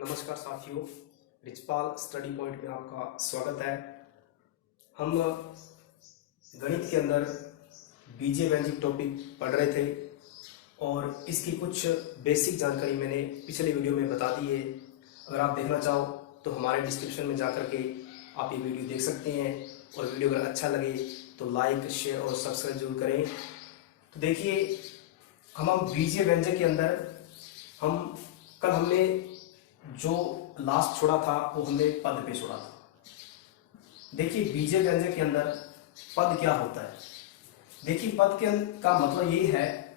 नमस्कार साथियों, Richpal study point में आपका स्वागत है। हम गणित के अंदर बीजीय व्यंजक टॉपिक पढ़ रहे थे और इसकी कुछ बेसिक जानकारी मैंने पिछले वीडियो में बता दी है। अगर आप देखना चाहो तो हमारे डिस्क्रिप्शन में जाकर के आप ये वीडियो देख सकते हैं और वीडियो अगर अच्छा लगे तो लाइक, शेयर और सब्सक्राइब जरूर करें। तो देखिए, हम बीजीय व्यंजक के अंदर हमने जो लास्ट छोड़ा था वो हमने पद पे छोड़ा था। देखिए, बीजीय व्यंजक के अंदर पद क्या होता है। देखिए, पद के का मतलब ये है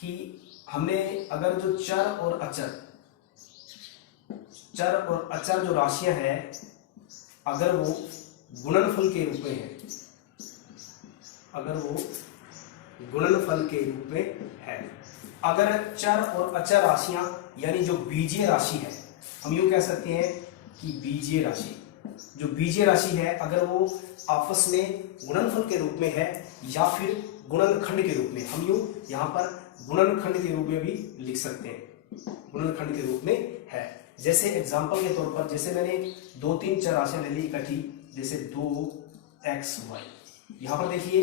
कि हमने अगर जो चर और अचर जो राशियां हैं, अगर वो गुणनफल के रूप में है, अगर चर और अचर राशियां यानी जो बीजीय राशि है, हम यूं कह सकते हैं कि बीजीय राशि है, अगर वो आपस में गुणनफल के रूप में है या फिर गुणनखंड के रूप में, हम यूं यहाँ पर गुणनखंड के रूप में भी लिख सकते हैं, गुणनखंड के रूप में है। जैसे एग्जांपल के तौर पर, जैसे मैंने 2-3 चर राशियां ले ली इकट्ठी, जैसे 2xy। यहाँ पर देखिए,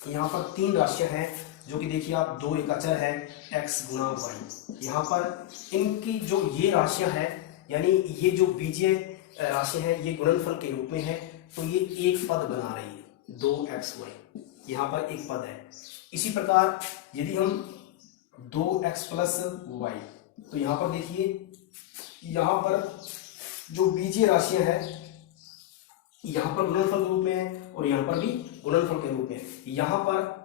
यहाँ पर 3 राशियां हैं जो कि देखिए आप 2 एक अचर है x गुणा y। यहाँ पर इनकी जो ये राशियां हैं, यानी ये जो बीजीय राशि है ये गुणनफल के रूप में है, तो ये एक पद बना रही है 2xy, यहाँ पर एक पद है। इसी प्रकार यदि हम 2x प्लस y, तो यहाँ पर देखिए, यहाँ पर जो बीजीय राशियां हैं यहाँ पर गुणनफल के रूप में है और यहाँ पर भी गुणनफल के रूप में है। यहाँ पर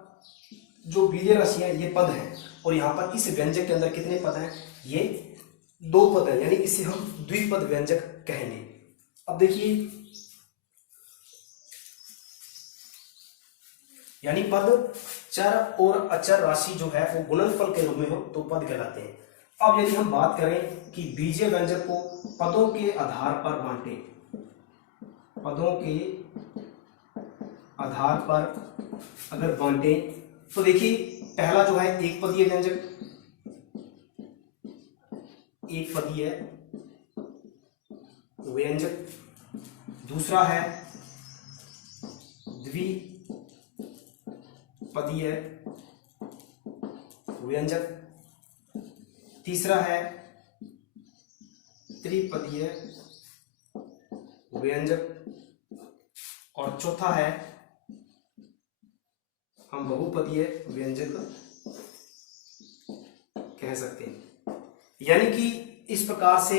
जो बीजीय राशि है ये पद है और यहाँ पर इस व्यंजक के अंदर कितने पद हैं, ये 2 पद है, यानी इसे हम द्विपद व्यंजक कहेंगे। अब देखिए, यानी पद चर और अचर राशि जो है वो गुणनफल के रूप में हो तो पद कहलाते हैं। अब यदि हम बात करें कि बीजीय व्यंजक को पदों के आधार पर बांटे, पदों के आधार पर अगर बांटे, तो देखिए पहला जो है एक पदीय व्यंजक, दूसरा है द्विपदीय व्यंजक, तीसरा है त्रिपदीय व्यंजक और चौथा है हम बहुपदीय व्यंजक कह सकते हैं। यानी कि इस प्रकार से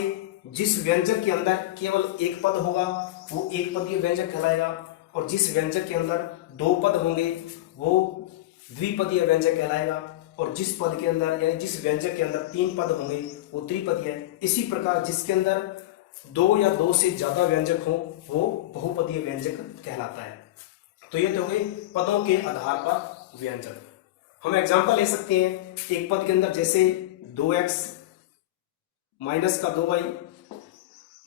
जिस व्यंजक के अंदर केवल एक पद होगा वो एक पदीय व्यंजक कहलाएगा, और जिस व्यंजक के अंदर 2 पद होंगे वो द्विपदीय व्यंजक कहलाएगा, और जिस पद के अंदर यानी जिस व्यंजक के अंदर 3 पद होंगे वो त्रिपदीय। इसी प्रकार जिसके अंदर 2 या 2 से ज्यादा व्यंजक हो वो बहुपदीय व्यंजक कहलाता है। तो ये तो गए पदों के आधार पर व्यंजक। हम एग्जांपल ले सकते हैं एक पद के अंदर, जैसे 2x माइनस का 2y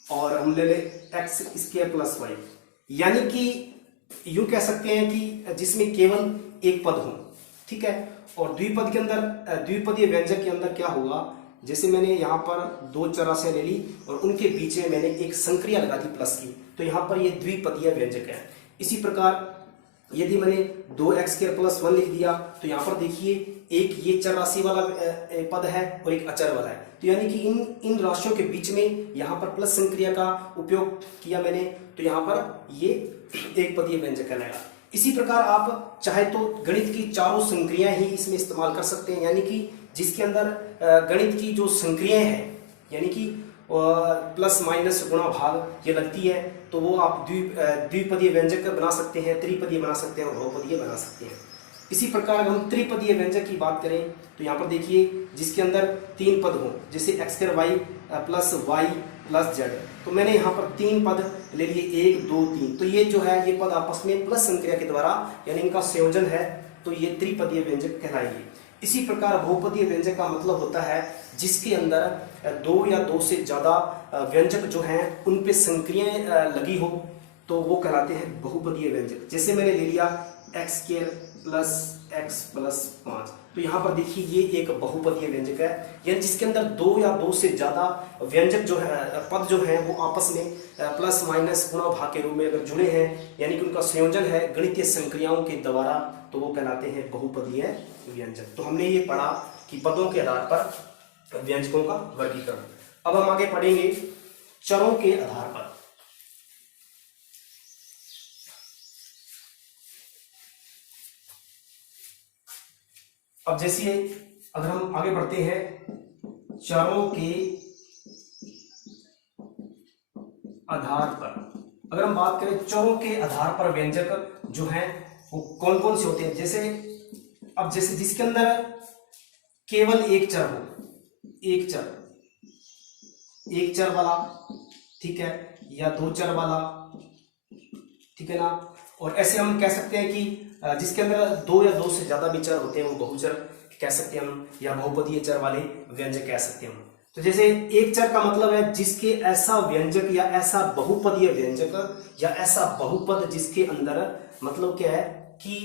और हम ले ले x स्क्वायर प्लस y, यानी कि यूं कह सकते हैं कि जिसमें केवल एक पद हो, ठीक है। और द्विपद के अंदर, द्विपदीय व्यंजक के अंदर क्या होगा, जैसे मैंने यहाँ पर 2 चर राशियां ले ली और उनके बीच में मैंने एक संक्रिया लगा दी प्लस की, तो यहाँ पर ये द्विपदीय व्यंजक है। इसी प्रकार यदि मैंने 2x स्क्वायर प्लस 1 लिख दिया, तो यहाँ पर देखिए एक ये चर राशि वाला पद है और एक अचर वाला है, तो यानी कि इन राशियों के बीच में यहाँ पर प्लस संक्रिया का उपयोग किया मैंने, तो यहाँ पर ये एक पदीय व्यंजक कहलाएगा। इसी प्रकार आप चाहे तो गणित की चारों संक्रियाएं ही इसमें इस्तेमाल कर सकते हैं, यानी कि जिसके अंदर गणित की जो संक्रियाएं हैं, यानी कि प्लस माइनस गुणा भाग ये लगती है, तो वो आप द्विपदीय व्यंजक बना सकते हैं, त्रिपदीय बना सकते हैं और बहुपदीय बना सकते हैं। इसी प्रकार अगर हम त्रिपदीय व्यंजक की बात करें तो यहाँ पर देखिए जिसके अंदर 3 पद हो, जैसे x square y plus y plus z, तो मैंने यहाँ पर 3 पद ले लिए, 1 2 3, तो ये जो है ये पद आपस में प्लस संक्रिया के द्वारा यानी इनका संयोजन है, तो ये त्रिपदीय व्यंजक कहलाएंगे। इसी प्रकार बहुपदीय व्यंजक का मतलब होता है जिसके अंदर 2 या 2 से ज्यादा व्यंजक जो हैं उन पे संक्रियाएं लगी हो, तो वो कहलाते हैं बहुपदीय व्यंजक। जैसे मैंने ले लिया x square plus x plus 5, तो यहाँ पर देखिए ये एक बहुपदीय व्यंजक है, यानी जिसके अंदर दो या दो से ज्यादा व्यंजक जो है, पद जो है वो आपस में प्लस माइनस गुणा भाग के रूप में अगर जुड़े हैं, यानी कि उनका संयोजन है गणितीय संक्रियाओं के द्वारा, तो वो कहलाते हैं बहुपदीय व्यंजक। तो हमने ये पढ़ा कि पदों के आधार पर व्यंजकों का वर्गीकरण। अब हम आगे पढ़ेंगे चरों के आधार पर। अब जैसे अगर हम आगे बढ़ते हैं, चरों के आधार पर अगर हम बात करें, चरों के आधार पर व्यंजक जो हैं वो कौन कौन से होते हैं। जैसे जिसके अंदर केवल एक चर हो, एक चर वाला, ठीक है, या दो चर वाला, ठीक है ना। और ऐसे हम कह सकते हैं कि जिसके अंदर दो या दो से ज्यादा भी चर होते हैं वो बहुचर कह सकते हैं हम, या बहुपदीय चर वाले व्यंजक कह सकते हैं हम। तो जैसे एक चर का मतलब है जिसके ऐसा व्यंजक या ऐसा बहुपदीय व्यंजक या ऐसा बहुपद जिसके अंदर मतलब क्या है कि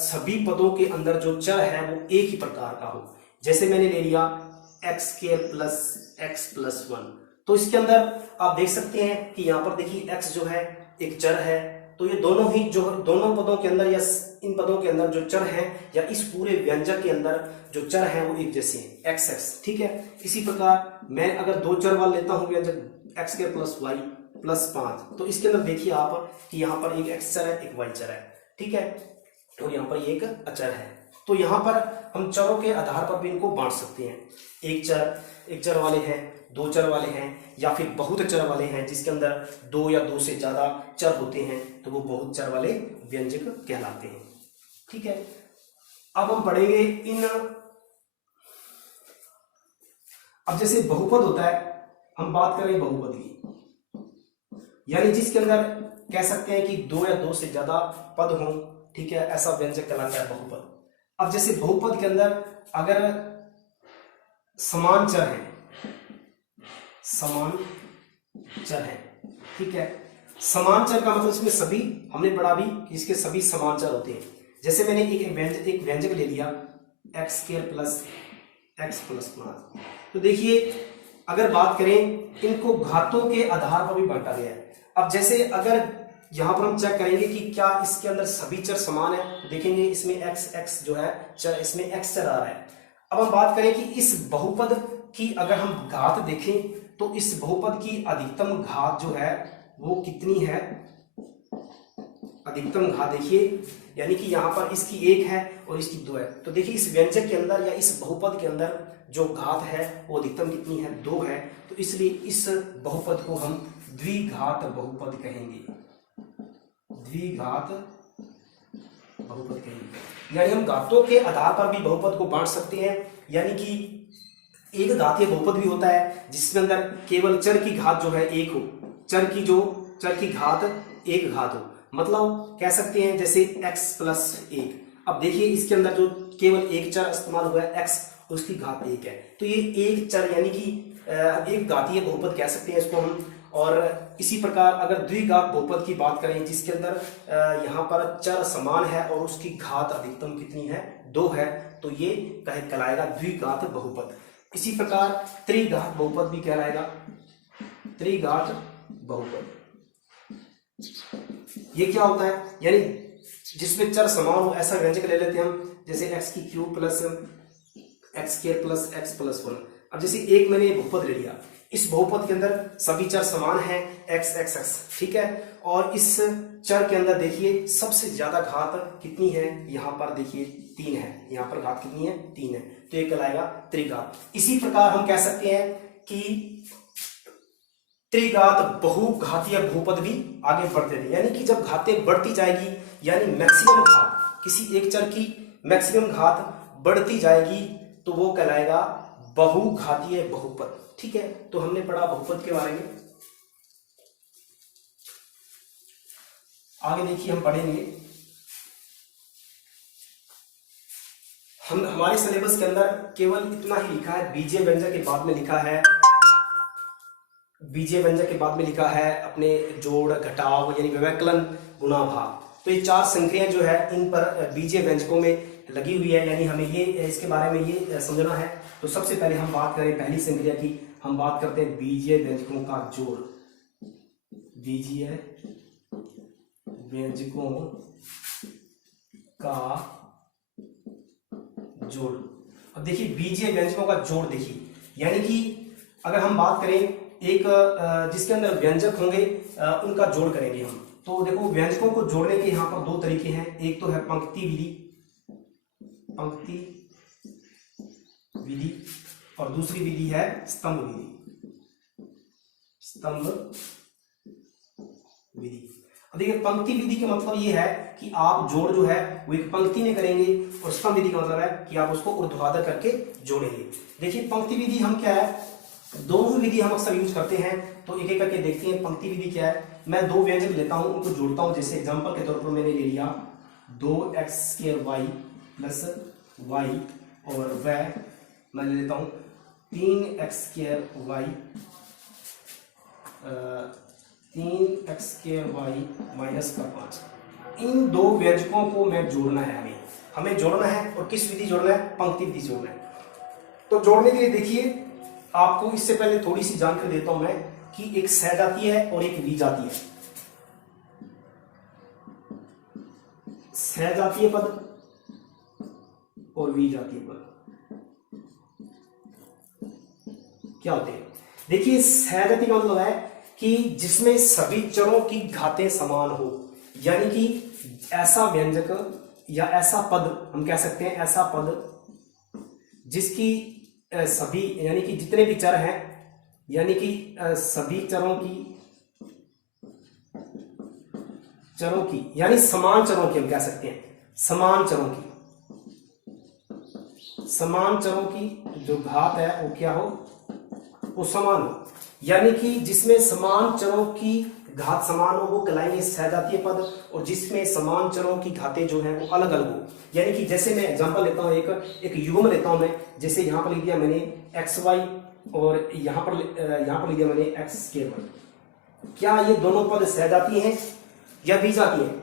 सभी पदों के अंदर जो चर है वो एक ही प्रकार का हो। जैसे मैंने ले लिया x square plus x plus 1, तो इसके अंदर आप देख सकते हैं कि यहाँ पर देखिए एक्स जो है एक चर है, तो ये दोनों ही जो दोनों पदों के अंदर या इन पदों के अंदर जो चर हैं या इस पूरे व्यंजक के अंदर जो चर हैं वो एक जैसे हैं, एक्स एक्स, ठीक है। इसी प्रकार मैं अगर दो चर वाला लेता हूँ व्यंजक x square plus y plus 5, तो इसके अंदर देखिए आप कि यहाँ पर एक एक्स चर है एक वाई चर है, ठीक है, और यहाँ पर एक अचर है। तो यहाँ पर हम चरों के आधार पर भी इनको बांट सकते हैं। एक चर वाले हैं, दो चर वाले हैं, या फिर बहुत चर वाले हैं जिसके अंदर दो या दो से ज्यादा चर होते हैं, तो वो बहुत चर वाले व्यंजक कहलाते हैं, ठीक है। अब हम पढ़ेंगे अब जैसे बहुपद होता है, हम बात करें बहुपद की, यानी जिसके अंदर कह सकते हैं कि दो या दो से ज्यादा पद हों, ठीक है, ऐसा व्यंजक कहलाता है बहुपद। अब जैसे बहुपद के अंदर अगर समान चर है, ठीक है, समान चर का मतलब इसमें सभी हमने पढ़ा भी कि इसके सभी समान चर होते हैं। जैसे मैंने एक व्यंजक ले लिया x square plus x plus 5, तो देखिए अगर बात करें इनको घातों के आधार पर भी बांटा गया है। अब जैसे अगर यहां पर हम चेक करेंगे कि क्या इसके अंदर सभी चर समान है, तो देखेंगे इसमें एक्स एक्स जो है चर, इसमें एक्स चर आ रहा है। अब हम बात करें कि इस बहुपद की अगर हम घात देखें तो इस बहुपद की अधिकतम घात जो है वो कितनी है, अधिकतम घात देखिए, यानी कि यहाँ पर इसकी 1 है और इसकी 2 है, तो देखिए इस व्यंजक के अंदर या इस बहुपद के अंदर जो घात है वो अधिकतम कितनी है, 2 है। तो इसलिए इस बहुपद को हम द्विघात बहुपद कहेंगे, द्विघात बहुपद कहेंगे। यानी हम घातों के आधार पर भी बहुपद को बांट सकते हैं, यानी कि एक घातीय बहुपद भी होता है जिसके अंदर केवल चर की घात जो है 1 हो, चर की घात 1 घात हो, मतलब कह सकते हैं जैसे x प्लस 1। अब देखिए इसके अंदर जो केवल एक चर इस्तेमाल हुआ है x, उसकी घात 1 है, तो ये एक चर यानी कि एक घातीय बहुपद कह सकते हैं इसको हम। और इसी प्रकार अगर द्विघात बहुपद की बात करें जिसके अंदर यहाँ पर चर समान है और उसकी घात अधिकतम कितनी है, 2 है, तो ये कहलाएगा द्विघात बहुपद। इसी प्रकार त्रिघात बहुपद भी कहलाएगा, त्रिघात बहुपद। ये क्या होता है, यानी जिसमें चर समान हो ऐसा व्यंजक ले लेते हैं हम, जैसे एक्स की cube plus x square plus x plus 1। अब जैसे एक मैंने बहुपद ले लिया, इस बहुपद के अंदर सभी चर समान हैं एक्स एक्स एक्स, ठीक है, और इस चर के अंदर देखिए सबसे ज्यादा घात कितनी है, यहाँ पर देखिए 3 है, यहाँ पर घात कितनी है, 3 है, तो ये कहलाएगा त्रिघात। इसी प्रकार हम कह सकते हैं कि त्रिघात बहुघातीय बहुपद भी आगे बढ़ते थे, यानी कि जब घातें बढ़ती जाएगी, यानी मैक्सिमम घात, किसी एक चर की मैक्सिमम घात बढ़ती जाएगी, तो वो कहलाएगा बहुघातीय बहुपद, ठीक है। तो हमने पढ़ा बहुपद के बारे में। आगे देखिए हम पढ़ेंगे, हमारे सिलेबस के अंदर केवल इतना ही लिखा है, बीजीय व्यंजक के बाद में लिखा है, बीजीय व्यंजक के बाद में लिखा है अपने जोड़ घटाव यानी व्यवकलन गुणा भाग। तो ये 4 संख्याएं जो है इन पर बीजीय व्यंजकों में लगी हुई है, यानी हमें ये इसके बारे में ये समझना है। तो सबसे पहले हम बात करें पहली संक्रिया की, हम बात करते हैं बीजीय व्यंजकों का जोड़। बीजीय व्यंजकों का जोड़। अब देखिए बीजीय व्यंजकों का जोड़ देखिए, यानी कि अगर हम बात करें एक जिसके अंदर व्यंजक होंगे उनका जोड़ करेंगे हम। तो देखो व्यंजकों को जोड़ने के यहाँ पर दो तरीके हैं, एक तो है पंक्ति विधि और दूसरी विधि है स्तंभ विधि। अब देखिए पंक्ति विधि का मतलब ये है कि आप जोड़ जो है वो एक पंक्ति में करेंगे, और स्तंभ विधि का मतलब है कि आप उसको ऊर्ध्वाधर करके जोड़ेंगे। देखिए पंक्ति विधि हम क्या है, दोनों विधि हम अक्सर यूज करते हैं, तो एक एक करके देखते हैं। पंक्ति विधि क्या है, मैं दो व्यंजक लेता हूं उनको जोड़ता हूं। जैसे एग्जांपल के तौर पर मैंने ले लिया 2x² प्लस y, और वह मैं ले लेता हूं 3x² माइनस का 5। इन दो व्यंजकों को मैं जोड़ना है, हमें जोड़ना है। और किस विधि जोड़ना है, पंक्ति विधि जोड़ना है। तो जोड़ने के लिए देखिए आपको इससे पहले थोड़ी सी जानकारी देता हूं मैं कि एक सहजातीय है और एक विजातीय है। सहजातीय पद और विजातीय पद क्या होते हैं। देखिए सहजातीय का मतलब है कि जिसमें सभी चरों की घातें समान हो, यानी कि ऐसा व्यंजक या ऐसा पद हम कह सकते हैं, ऐसा पद जिसकी सभी यानी कि जितने भी चर हैं, यानी कि सभी चरों की यानी समान चरों की हम कह सकते हैं, समान चरों की जो घात है वो क्या हो, वो समान हो। यानी कि जिसमें समान चरों की घात समान हो वो कहलाएंगे सहजातीय पद, और जिसमें समान चरों की घातें जो हैं वो अलग अलग हो। यानी कि जैसे मैं एग्जांपल लेता हूं, एक युग्म लेता हूं मैं, जैसे यहां पर लिख दिया मैंने xy और यहां पर लिख दिया मैंने x²। क्या ये दोनों पद सहजातीय हैं या विजातीय हैं?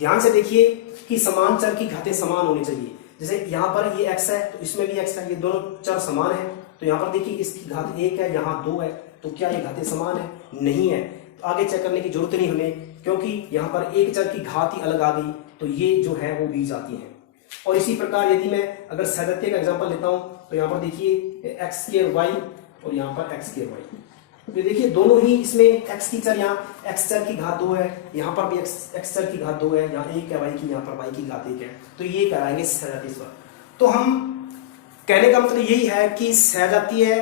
ध्यान से देखिए कि समान चर की घातें समान होनी चाहिए। जैसे यहां पर ये x है तो इसमें भी x है, ये दोनों चर समान है। तो यहां पर देखिए इसकी घात 1 है, यहां 2 है, तो क्या ये घातें समान है? नहीं है। तो आगे चेक करने की जरूरत नहीं हमें, क्योंकि यहां पर एक चर की घात ही अलग आ गई, तो ये जो है वो विजातीय है। और इसी प्रकार यदि मैं अगर सहजातीय का एग्जांपल लेता हूं तो यहां पर देखिए x² और यहां पर x²। तो देखिए दोनों ही इसमें x की चर, यहाँ x चर की घात 2 है, यहाँ पर भी x चर की घात 2 है, यहाँ 1 है y की, यहाँ पर y की घात 1 है। तो ये कहलाएंगे सहजातीय स्वर। तो हम कहने का मतलब यही है कि सहजातीय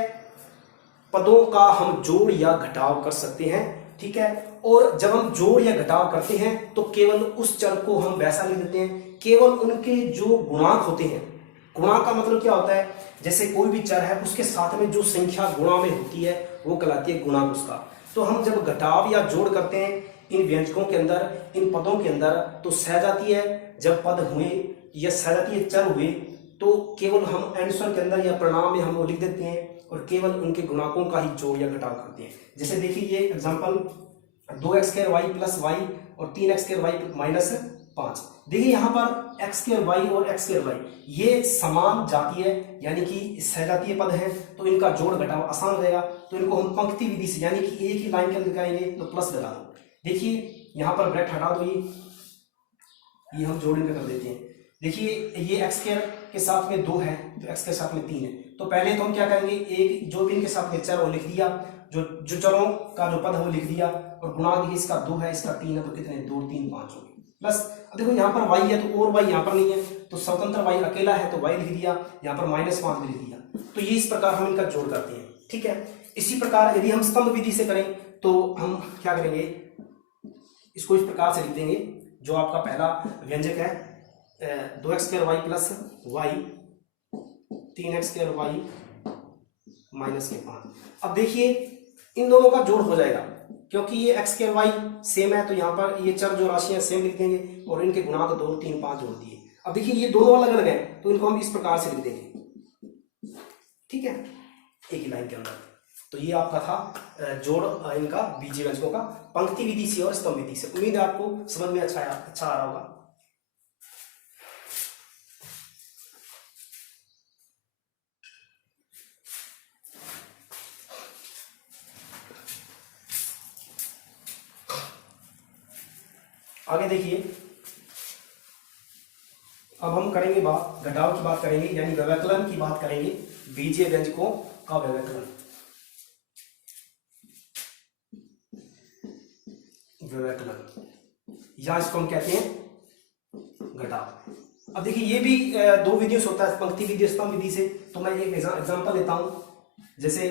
पदों का हम जोड़ या घटाव कर सकते हैं, ठीक है। और जब हम जोड़ या घटाव करते हैं तो केवल उस चर को हम वैसा लिख देते हैं, केवल उनके जो गुणांक होते हैं। गुणांक का मतलब क्या होता है, जैसे कोई भी चर है उसके साथ में जो संख्या गुणा में होती है वो कहलाती है गुणांक उसका। तो हम जब घटाव या जोड़ करते हैं इन व्यंजकों के अंदर, इन पदों के अंदर, तो सहजातीय जब पद हुए या सहजातीय चर हुए तो केवल हम आंसर के अंदर या परिणाम में हम वो लिख देते हैं और केवल उनके गुणांकों का ही जोड़ या घटाव करते हैं। जैसे देखिए ये एग्जांपल 2x² प्लस y और 3x² माइनस 5। देखिए यहाँ पर x² और x² ये समान जातीय यानी कि सहजातीय पद हैं, तो इनका जोड़ घटाव आसान रहेगा। तो इनको हम पंक्ति विधि से, यानी कि एक ही लाइन के अंदर लगाएंगे तो प्लस लगा दो। देखिए यहाँ पर ब्रैकेट हटा दो, ये हम जोड़ कर देते हैं। देखिए ये x² के साथ में 2 है तो x के साथ में 3 है। तो पहले तो हम क्या करेंगे, एक जो भी इनके साथ में चर वो लिख दिया, जो चरों का जो पद है वो लिख दिया, और गुणांक देखिए इसका 2 है, इसका 3 है, तो कितने 2 3 5 हो गए। प्लस अब देखो यहाँ पर y है तो और y यहाँ पर नहीं है, तो स्वतंत्र y अकेला है तो y लिख दिया, यहाँ पर -5 लिख दिया। तो ये इस प्रकार हम इनका जोड़ करते हैं, ठीक है। इसी प्रकार यदि हम स्तंभ विधि से करें तो हम क्या करेंगे, इसको इस प्रकार से लिख देंगे। जो आपका पहला व्यंजक है 2x² plus y 3x² minus के 5। अब देखिए इन दोनों का जोड़ हो जाएगा, क्योंकि ये x² सेम है तो यहाँ पर ये चर जो राशियां सेम लिख देंगे और इनके गुणांक 2 3 5 जोड़ दिए। अब देखिए ये दोनों अलग अलग हैं तो इनको हम इस प्रकार से लिख देंगे, ठीक है, एक ही लाइन के अंदर। तो ये आपका था जोड़ इनका बीजीय व्यंजकों का पंक्ति विधि से और स्तंभ विधि से। उम्मीद है आपको समझ में अच्छा आ रहा होगा। आगे देखिए, अब हम करेंगे घटाव की बात करेंगे, यानी व्यवकलन की बात करेंगे, बीजीय व्यंजकों का व्यवकलन। या इसको हम कहते हैं घटाव। अब देखिए ये भी दो विधियों से होता है, पंक्ति विधि, स्तंभ विधि से। तो मैं एक एग्जांपल लेता हूं, जैसे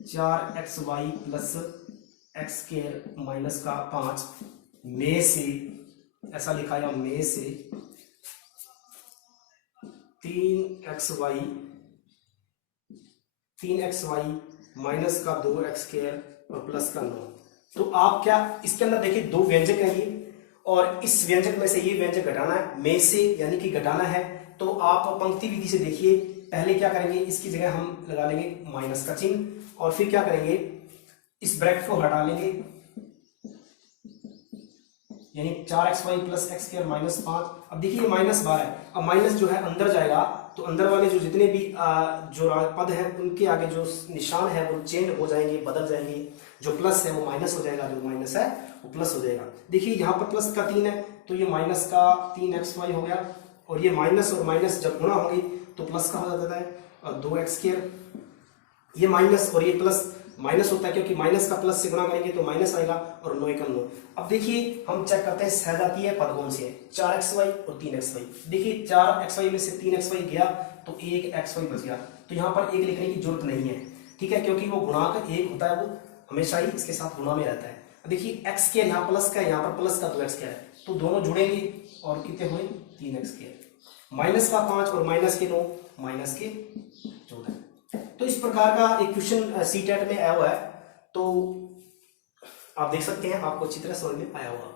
4xy plus x square minus का 5 में से, ऐसा लिखा है, में से 3xy माइनस का 2x स्क्वायर और प्लस का 9। तो आप क्या इसके अंदर देखिए दो व्यंजक है ये, और इस व्यंजक में से ये व्यंजक घटाना है, में से यानी कि घटाना है। तो आप पंक्ति विधि से देखिए, पहले क्या करेंगे, इसकी जगह हम लगा लेंगे माइनस का चिन्ह, और फिर क्या करेंगे, इस ब्रैकेट को हटा लेंगे, यानी 4xy plus x square minus 5। अब देखिए -12 है, अब माइनस जो है अंदर जाएगा, तो अंदर वाले जो जितने भी जो पद हैं उनके आगे जो निशान है वो चेंज हो जाएंगे, बदल जाएंगे। जो प्लस है वो माइनस हो जाएगा, जो माइनस है वो प्लस हो जाएगा। देखिए यहाँ पर प्लस का 3 है, तो ये माइनस का 3xy हो गया, और ये माइनस और माइनस जब गुणा होंगे तो प्लस का हो जाता है, और 2x स्क्वायर। ये माइनस और ये प्लस, माइनस होता है क्योंकि माइनस का प्लस से गुणा करेंगे तो माइनस आएगा, और 9 एकम 9। अब देखिए हम चेक करते हैं सहजातीय पद कौन से है, 4xy और 3xy। देखिए 4xy में से 3xy गया तो 1xy बच गया, तो यहाँ पर 1 लिखने की जरूरत नहीं है, ठीक है, क्योंकि वो गुणांक 1 होता है, वो हमेशा ही इसके साथ गुणा में रहता है। अब देखिए x स्क्वायर यहाँ प्लस का है, यहाँ पर प्लस का 2x स्क्वायर है, तो दोनों जुड़ेंगे और कितने हुए 3x स्क्वायर, माइनस का 5 और माइनस के 9, माइनस के 14। तो इस प्रकार का एक क्वेश्चन सीटेट में आया हुआ है, तो आप देख सकते हैं, आपको अच्छी तरह समझ में आया होगा।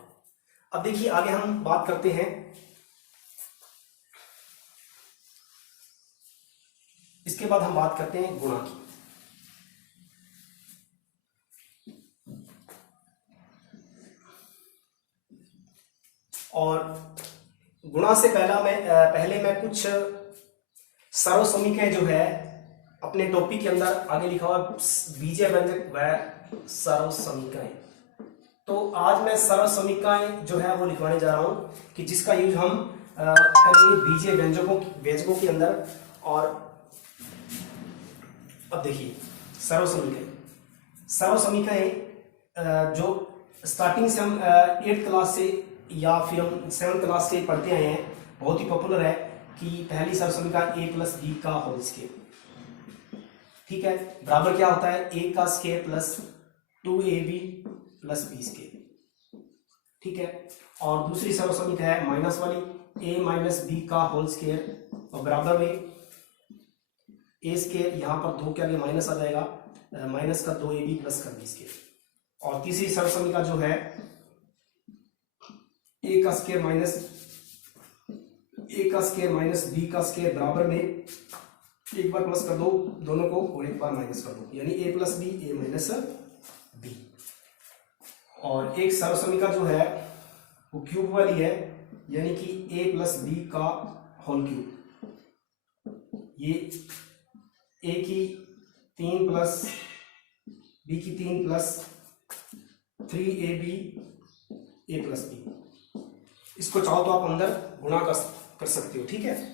अब देखिए आगे हम बात करते हैं, इसके बाद हम बात करते हैं गुणा की। और गुणा से पहले मैं कुछ सर्वसमीकरण जो है अपने टॉपिक के अंदर आगे लिखा हुआ बीजीय व्यंजक व सर्वसमीकरण। तो आज मैं सर्वसमीकरण जो है वो लिखवाने जा रहा हूं, कि जिसका यूज हम करेंगे बीजीय व्यंजकों के अंदर। और अब देखिए सर्वसमीकरण जो स्टार्टिंग से हम 8th क्लास से या फिर हम 7th क्लास से पढ़ते आए हैं, बहुत ही पॉपुलर है कि पहली सर्वसमीकरण a प्लस बी का होल स्क्वायर, ठीक है, बराबर क्या होता है, a का square plus 2ab plus b square, ठीक है। और दूसरी सर्वसमीकरण है माइनस वाली, a माइनस बी का होल स्क्वायर, और बराबर में a स्क्वायर, यहाँ पर 2 के आगे माइनस आ जाएगा, माइनस का 2ab प्लस का b स्क्वायर। और तीसरी सर्वसमीकरण जो है a का स्क्वायर माइनस b का स्क्वायर, बराबर में एक बार प्लस कर दो दोनों को और एक बार माइनस कर दो, यानी a plus b, a minus b. और एक सर्वसमीकरण जो है वो क्यूब वाली है, यानी कि a प्लस बी का होल क्यूब। ये a की 3 प्लस b की 3 plus 3ab a plus B. इसको चाहो तो आप अंदर गुणा कर सकते हो, ठीक है।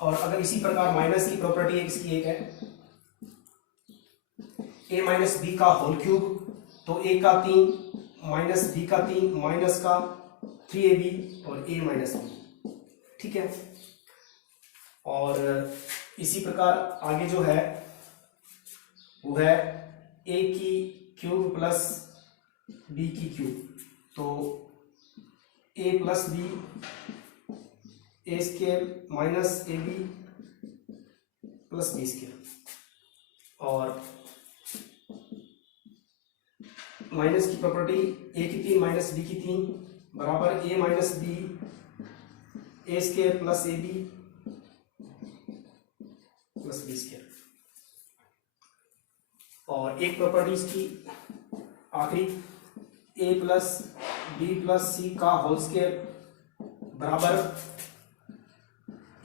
और अगर इसी प्रकार माइनस की प्रॉपर्टी इसकी एक है, a माइनस बी का होल क्यूब, तो a का 3 माइनस b का 3 माइनस का 3ab और a माइनस बी, ठीक है। और इसी प्रकार आगे जो है वो है a की क्यूब प्लस b की क्यूब, तो a plus b a square minus a b plus b square. और माइनस की प्रॉपर्टी ए की 3 माइनस बी की 3 बराबर a minus b a square plus a b plus b square. और एक property इसकी आखिरी, a plus b plus c का होल स्क्वायर बराबर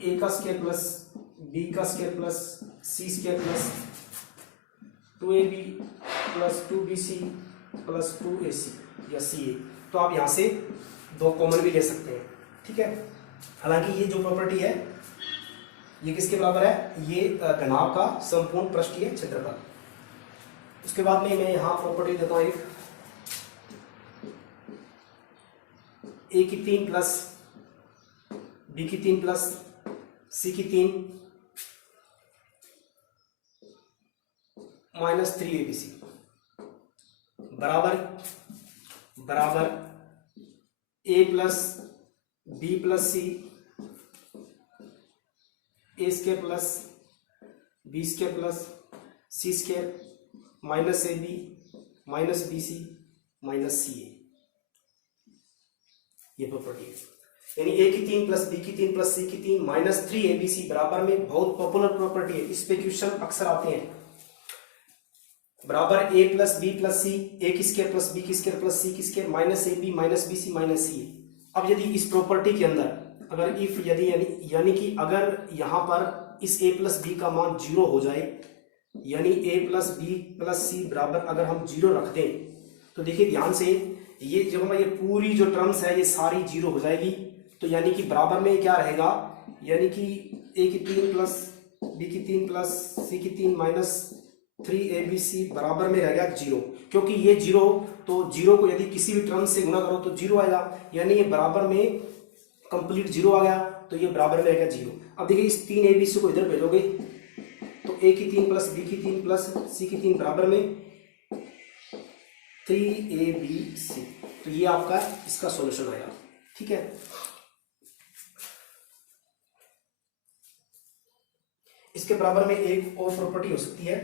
ए का स्क्वायर प्लस बी का square plus c square plus 2ab plus 2bc plus 2ac या ca, तो आप यहाँ से 2 कॉमन भी ले सकते हैं, ठीक है। हालांकि ये जो प्रॉपर्टी है ये किसके बराबर है, ये घनाभ का संपूर्ण पृष्ठीय क्षेत्रफल। उसके बाद में मैं यहाँ प्रॉपर्टी देता हूँ एक, a की 3 प्लस b की 3 प्लस c की 3 माइनस 3abc बराबर a plus b plus c a square plus b square plus c square minus ab minus bc minus ca, ये प्रॉपर्टी है। यानी a की 3 प्लस b की 3 प्लस c की 3 minus 3abc बराबर में बहुत पॉपुलर प्रॉपर्टी है, इस पे क्वेश्चन अक्सर आते हैं। बराबर a plus b plus c, a की स्क्वायर प्लस b की स्क्वायर प्लस c की square minus ab minus bc minus ca। अब यदि इस प्रॉपर्टी के अंदर अगर इफ यदि यानी कि अगर यहाँ पर इस a प्लस बी का मान 0 हो जाए, यानी a प्लस बी प्लस सी बराबर अगर हम 0 रख दें, तो देखिए ध्यान से, ये जब हम ये पूरी जो टर्म्स है ये सारी 0 हो जाएगी, तो यानी कि बराबर में क्या रहेगा, यानी कि a की 3 प्लस b की 3 प्लस c की 3 माइनस 3abc बराबर में रहेगा 0, क्योंकि ये 0, तो 0 को यदि किसी भी टर्म से गुना करो तो 0 आएगा, यानी ये बराबर में कंप्लीट 0 आ गया, तो ये बराबर में आएगा 0। अब देखिए इस 3abc को इधर भेजोगे तो a की 3 प्लस b की 3 प्लस c की 3 बराबर में 3abc, तो ये आपका इसका सॉल्यूशन आएगा, ठीक है। इसके बराबर में एक और प्रॉपर्टी हो सकती है,